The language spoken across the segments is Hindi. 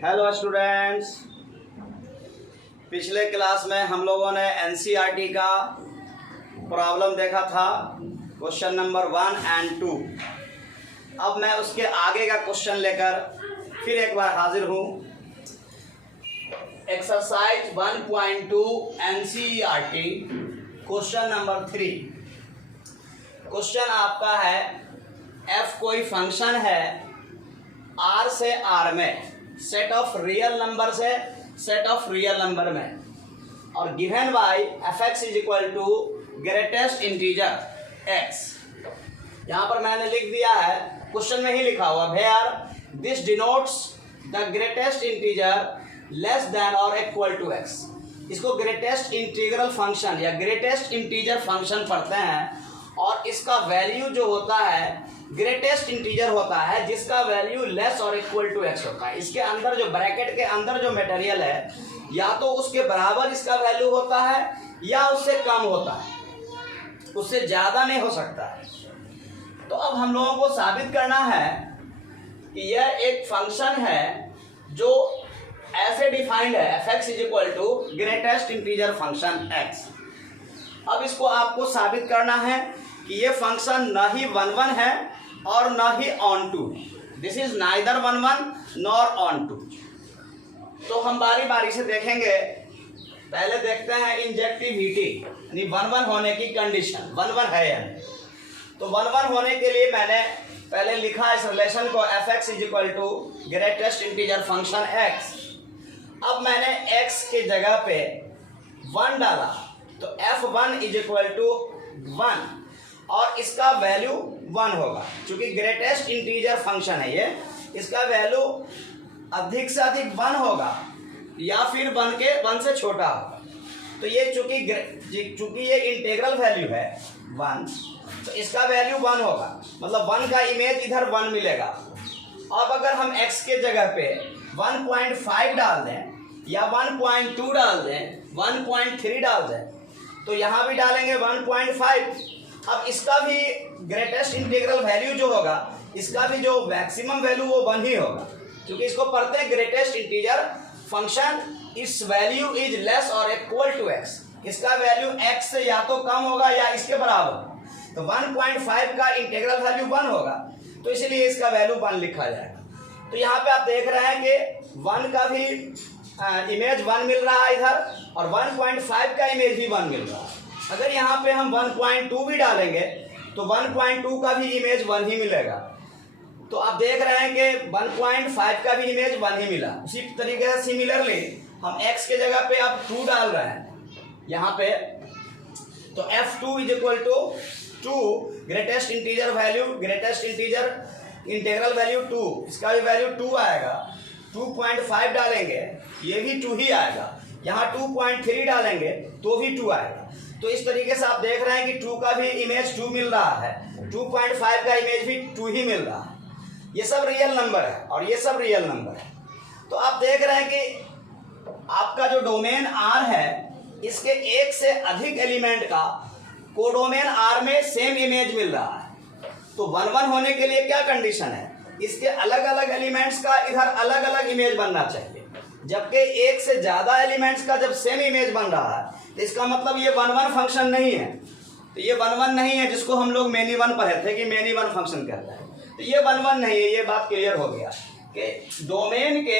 हेलो स्टूडेंट्स, पिछले क्लास में हम लोगों ने एनसीईआरटी का प्रॉब्लम देखा था, क्वेश्चन नंबर 1 और 2। अब मैं उसके आगे का क्वेश्चन लेकर फिर एक बार हाजिर हूँ। Exercise 1.2 NCERT question number 3। Question आपका है, एफ कोई फंक्शन है आर से आर में, सेट ऑफ रियल नंबर से सेट ऑफ रियल नंबर में, और given by f x is equal to greatest integer x. यहाँ पर मैंने लिख दिया है, क्वेश्चन में ही लिखा हुआ, where this denotes the greatest integer less than और इक्वल टू एक्स। इसको ग्रेटेस्ट इंटीग्रल फंक्शन या ग्रेटेस्ट इंटीजर फंक्शन पढ़ते हैं, और इसका वैल्यू जो होता है ग्रेटेस्ट इंटीजर होता है जिसका वैल्यू लेस और इक्वल टू एक्स होता है। इसके अंदर जो ब्रैकेट के अंदर जो मटेरियल है, या तो उसके बराबर इसका वैल्यू होता है या उससे कम होता है, उससे ज़्यादा नहीं हो सकता है। तो अब हम लोगों को साबित करना है कि यह एक फंक्शन है जो ऐसे डिफाइंड है, f x is equal to greatest integer function x. अब इसको आपको साबित करना है कि ये फंक्शन न ही 1 है और न ही on two. This is neither 1 nor on two. तो हम बारी बारी से देखेंगे। पहले देखते हैं इंजेक्टिविटी, यानी 1 होने की कंडीशन। 1 है यानी, तो 1 होने के लिए मैंने पहले लिखा इस रिलेशन को, f x is equal to greatest integer function x. अब मैंने एक्स की जगह पे 1 डाला, तो f1 इज इक्वल टू 1, और इसका वैल्यू 1 होगा। चूंकि ग्रेटेस्ट इंटीजर फंक्शन है ये, इसका वैल्यू अधिक से अधिक 1 होगा या फिर 1 से छोटा होगा। तो ये चूंकि ये इंटीग्रल वैल्यू है 1, तो इसका वैल्यू 1 होगा, मतलब 1 का इमेज इधर 1 मिलेगा। अब अगर हम x के जगह पे 1.5 डाल दें या 1.2 डाल दें, 1.3 डाल दें, तो यहाँ भी डालेंगे 1.5। अब इसका भी ग्रेटेस्ट इंटीग्रल वैल्यू जो होगा, इसका भी जो मैक्सिमम वैल्यू वो 1 ही होगा, क्योंकि इसको पढ़ते हैं ग्रेटेस्ट इंटीजर फंक्शन इस वैल्यू इज लेस और इक्वल टू एक्स। इसका वैल्यू x से या तो कम होगा या इसके बराबर। तो 1.5 का इंटीग्रल वैल्यू 1 होगा, तो इसीलिए इसका वैल्यू 1 लिखा जाएगा। तो यहाँ पे आप देख रहे हैं कि 1 का भी इमेज 1 मिल रहा है इधर, और 1.5 का इमेज भी 1 मिल रहा है। अगर यहाँ पे हम 1.2 भी डालेंगे तो 1.2 का भी इमेज 1 ही मिलेगा। तो आप देख रहे हैं कि 1.5 का भी इमेज 1 ही मिला। उसी तरीके से सिमिलरली हम x के जगह पे अब 2 डाल रहे हैं यहाँ पे, तो f2 is equal to 2 greatest integer value, greatest integer integral value 2, इसका भी वैल्यू 2 आएगा। 2.5 डालेंगे, ये भी 2 ही आएगा। यहाँ 2.3 डालेंगे तो भी 2 आएगा। तो इस तरीके से आप देख रहे हैं कि 2 का भी इमेज 2 मिल रहा है, 2.5 का इमेज भी 2 ही मिल रहा है। ये सब रियल नंबर है और ये सब रियल नंबर है। तो आप देख रहे हैं कि आपका जो डोमेन R है, इसके एक से अधिक एलिमेंट का कोडोमेन R में सेम इमेज मिल रहा है। तो 1 होने के लिए क्या कंडीशन है, इसके अलग अलग एलिमेंट्स का इधर अलग अलग इमेज बनना चाहिए। जबकि एक से ज़्यादा एलिमेंट्स का जब सेम इमेज बन रहा है, तो इसका मतलब ये 1 फंक्शन नहीं है। तो ये 1 नहीं है, जिसको हम लोग मेनी 1 पढ़े थे कि मेनी 1 फंक्शन कहता है। तो ये 1 नहीं है। ये बात क्लियर हो गया कि डोमेन के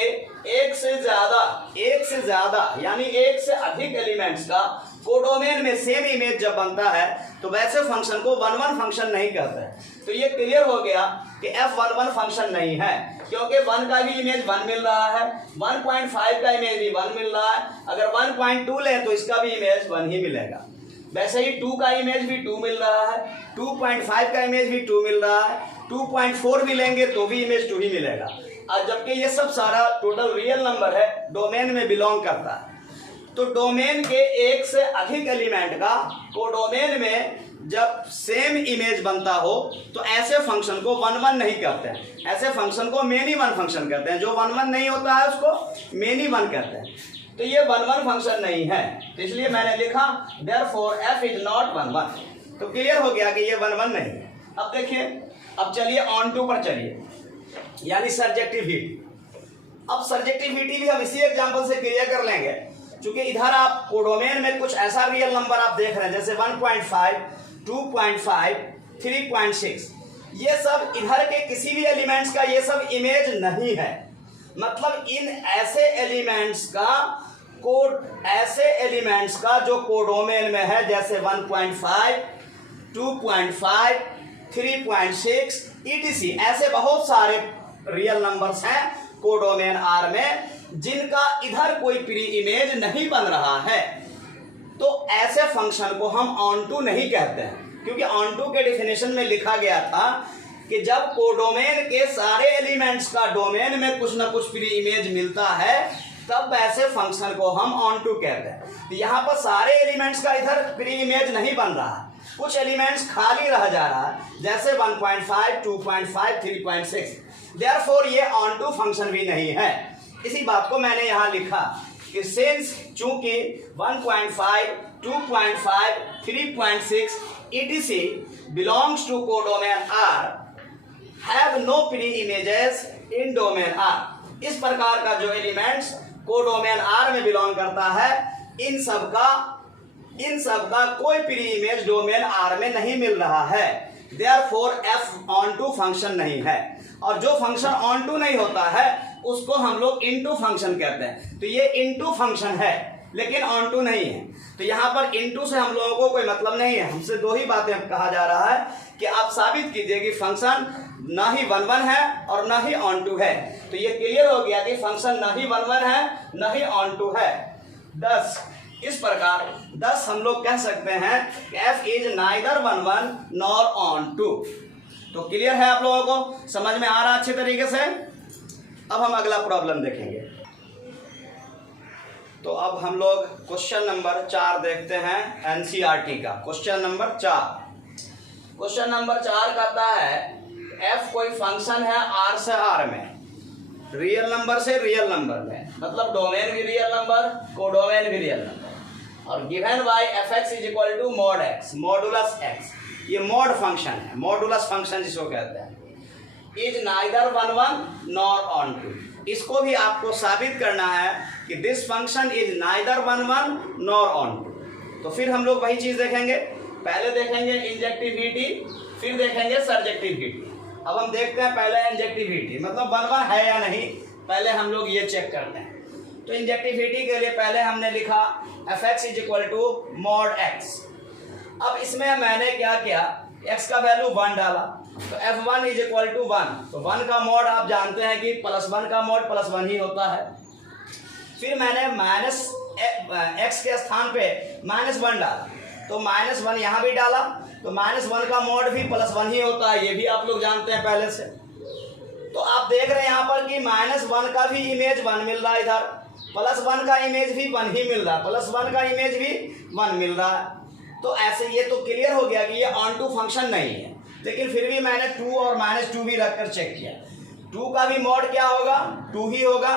एक से ज़्यादा यानी एक से अधिक एलिमेंट्स का कोडोमेन में सेम इमेज जब बनता है, तो वैसे फंक्शन को 1 फंक्शन नहीं कहते हैं। तो ये क्लियर हो गया कि f1 फंक्शन नहीं है, क्योंकि 1 का भी इमेज 1 मिल रहा है, 1.5 का इमेज भी 1 मिल रहा है। अगर 1.2 लें तो इसका भी इमेज 1 ही मिलेगा। वैसे ही 2 का इमेज भी 2 मिल रहा है, 2.5 का इमेज भी 2 मिल रहा है, 2.4 भी लेंगे तो भी इमेज 2 ही मिलेगा। और जबकि ये सब सारा टोटल रियल नंबर है, डोमेन में बिलोंग करता है। तो डोमेन के एक से अधिक एलिमेंट का कोडोमेन में जब सेम इमेज बनता हो, तो ऐसे फंक्शन को 1 नहीं कहते हैं, ऐसे फंक्शन को मेनी 1 फंक्शन कहते हैं। जो 1 नहीं होता है उसको मेनी 1 कहते हैं। तो ये 1 फंक्शन नहीं है, तो इसलिए मैंने लिखा देयरफॉर f इज नॉट 1। तो क्लियर हो गया कि ये 1 नहीं है। अब देखिए, अब चलिए ऑन टू पर चलिए, यानी सर्जेक्टिव हीट। अब सर्जेक्टिविटी भी हम इसी एग्जांपल से क्लियर कर लेंगे, क्योंकि इधर आप कोडोमेन में कुछ ऐसा रियल नंबर आप देख रहे हैं जैसे 1.5, 2.5, 3.6, ये सब इधर के किसी भी एलिमेंट्स का ये सब इमेज नहीं है। मतलब इन ऐसे एलिमेंट्स का जो कोडोमेन में है जैसे 1.5, 2.5, 3.6 etc, ऐसे बहुत सारे रियल नंबर्स हैं कोडोमेन आर में जिनका इधर कोई प्री इमेज नहीं बन रहा है। तो ऐसे फंक्शन को हम ऑनटू नहीं कहते हैं, क्योंकि ऑनटू के डेफिनेशन में लिखा गया था कि जब कोडोमेन के सारे एलिमेंट्स का डोमेन में कुछ ना कुछ प्री इमेज मिलता है तब ऐसे फंक्शन को हम ऑनटू कहते हैं। तो यहाँ पर सारे एलिमेंट्स का इधर प्री इमेज नहीं बन रहा है, कुछ एलिमेंट्स खाली रह जा रहा है जैसे 1.5, 2.5, 3.6, देयरफॉर ये ऑनटू फंक्शन भी नहीं है। इसी बात को मैंने यहाँ लिखा कि सिंस चूंकि 1.5, 2.5, 3.6 etc belongs to codomain R have no pre-images in domain R, इस प्रकार का जो एलिमेंट्स कोडोमेन R में बिलोंग करता है इन सब का कोई प्री इमेज डोमेन R में नहीं मिल रहा है, देयरफॉर f ऑनटू फंक्शन नहीं है। और जो फंक्शन ऑनटू नहीं होता है उसको हम लोग इनटू फंक्शन कहते हैं। तो ये इनटू फंक्शन है लेकिन ऑनटू नहीं है। तो यहाँ पर इनटू से हम लोगों को कोई मतलब नहीं है, हमसे दो ही बातें कहा जा रहा है कि आप साबित कीजिए कि फंक्शन ना ही 1 है और ना ही ऑनटू है। तो ये क्लियर हो गया कि फंक्शन ना ही 1 है ना ही ऑनटू है। 10 इस प्रकार 10 हम लोग कह सकते हैं कि f is neither 1 nor onto. तो क्लियर है आप लोगों को, समझ में आ रहा अच्छे तरीके से। अब हम अगला प्रॉब्लम देखेंगे। तो अब हम लोग क्वेश्चन नंबर 4 देखते हैं एनसीईआरटी का। क्वेश्चन नंबर 4 कहता है f कोई फंक्शन है r से r में, रियल नंबर से रियल नंबर में, मतलब डोमेन भी रियल नंबर, कोडोमेन भी रियल नंबर, और given by fx is equal to mod x, modulus x। ये मॉड फंक्शन है, मॉडुलस फंक्शन जिसको कहते हैं। इज नाइदर 1 नॉर ऑनटू, इसको भी आपको साबित करना है कि this function is neither 1 nor onto. तो फिर हम लोग वही चीज देखेंगे, पहले देखेंगे इंजेक्टिविटी, फिर देखेंगे सर्जेक्टिविटी। अब हम देखते हैं पहले इंजेक्टिविटी, मतलब 1 है या नहीं, पहले हम लोग ये चेक करते हैं। तो इंजेक्टिविटी के लिए पहले हमने लिखा fx is equal to mod x। अब इसमें मैंने क्या किया, x का वैल्यू 1 डाला, तो f1 इज इक्वल टू 1। तो 1 का मॉड आप जानते हैं कि +1 का मॉड +1 ही होता है। फिर मैंने माइनस x के स्थान पे -1 डाला, तो -1 यहाँ भी डाला, तो -1 का मॉड भी +1 ही होता है, ये भी आप लोग जानते हैं पहले से। तो आप देख रहे हैं यहाँ पर कि -1 का भी इमेज 1 मिल रहा है, इधर +1 का इमेज भी 1 ही मिल रहा है, +1 का इमेज भी 1 मिल रहा है। तो ऐसे ये तो क्लियर हो गया कि ये ऑनटू फंक्शन नहीं है। लेकिन फिर भी मैंने 2 और -2 भी रखकर चेक किया। 2 का भी मॉड क्या होगा, 2 ही होगा,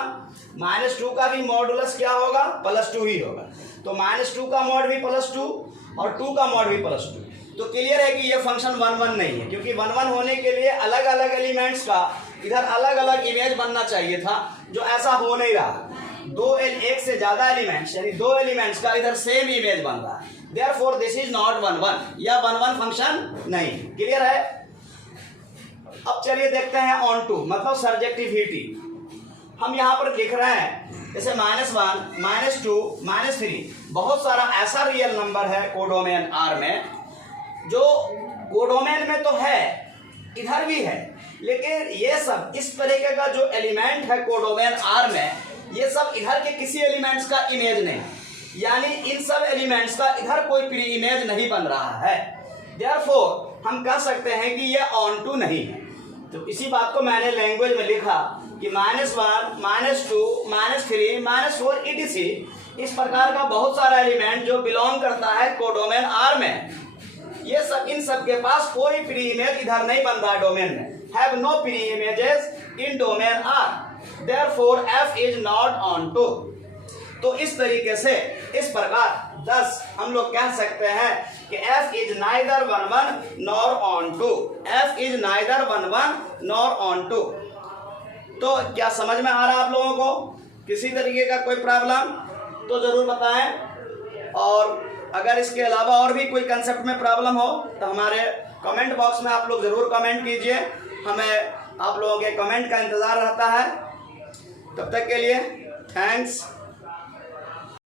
-2 का भी मॉडुलस क्या होगा, +2 ही होगा। तो -2 का मॉड भी +2 और 2 का मॉड भी +2। तो क्लियर है कि ये फंक्शन 1 नहीं है, क्योंकि 1 होने के लिए अलग अलग एलिमेंट्स का इधर अलग अलग इमेज बनना चाहिए था, जो ऐसा हो नहीं रहा। एक से ज्यादा एलिमेंट्स यानी 2 एलिमेंट्स का इधर सेम इमेज बन रहा है, देयरफॉर दिस इज नॉट 1, या 1 फंक्शन नहीं। क्लियर है। अब चलिए देखते हैं ऑनटू, मतलब सर्जेक्टिविटी। हम यहाँ पर लिख रहे हैं जैसे -1, -2, -3, बहुत सारा ऐसा रियल नंबर है कोडोमेन R में जो कोडोमेन में तो है, इधर भी है, लेकिन ये सब इस तरीके का जो एलिमेंट है कोडोमेन R में, ये सब इधर के किसी एलिमेंट्स का इमेज नहीं, यानी इन सब एलिमेंट्स का इधर कोई प्री इमेज नहीं बन रहा है। देयरफॉर हम कह सकते हैं कि ये ऑनटू नहीं है। तो इसी बात को मैंने लैंग्वेज में लिखा कि -1, -2, -3, -4 etc इस प्रकार का बहुत सारा एलिमेंट जो बिलोंग करता है कोडोमेन R में, ये सब इन सब के पास कोई प्री इमेज इधर नहीं बन रहा है डोमेन में, have no pre images in domain R, therefore f is not onto. तो इस तरीके से इस प्रकार 10 हम लोग कह सकते हैं कि f is neither 1 nor onto, f is neither 1 nor onto. तो क्या समझ में आ रहा है आप लोगों को? किसी तरीके का कोई प्रॉब्लम तो ज़रूर बताएं, और अगर इसके अलावा और भी कोई कंसेप्ट में प्रॉब्लम हो तो हमारे कमेंट बॉक्स में आप लोग ज़रूर कमेंट कीजिए। हमें आप लोगों के कमेंट का इंतज़ार रहता है। तब तक के लिए थैंक्स।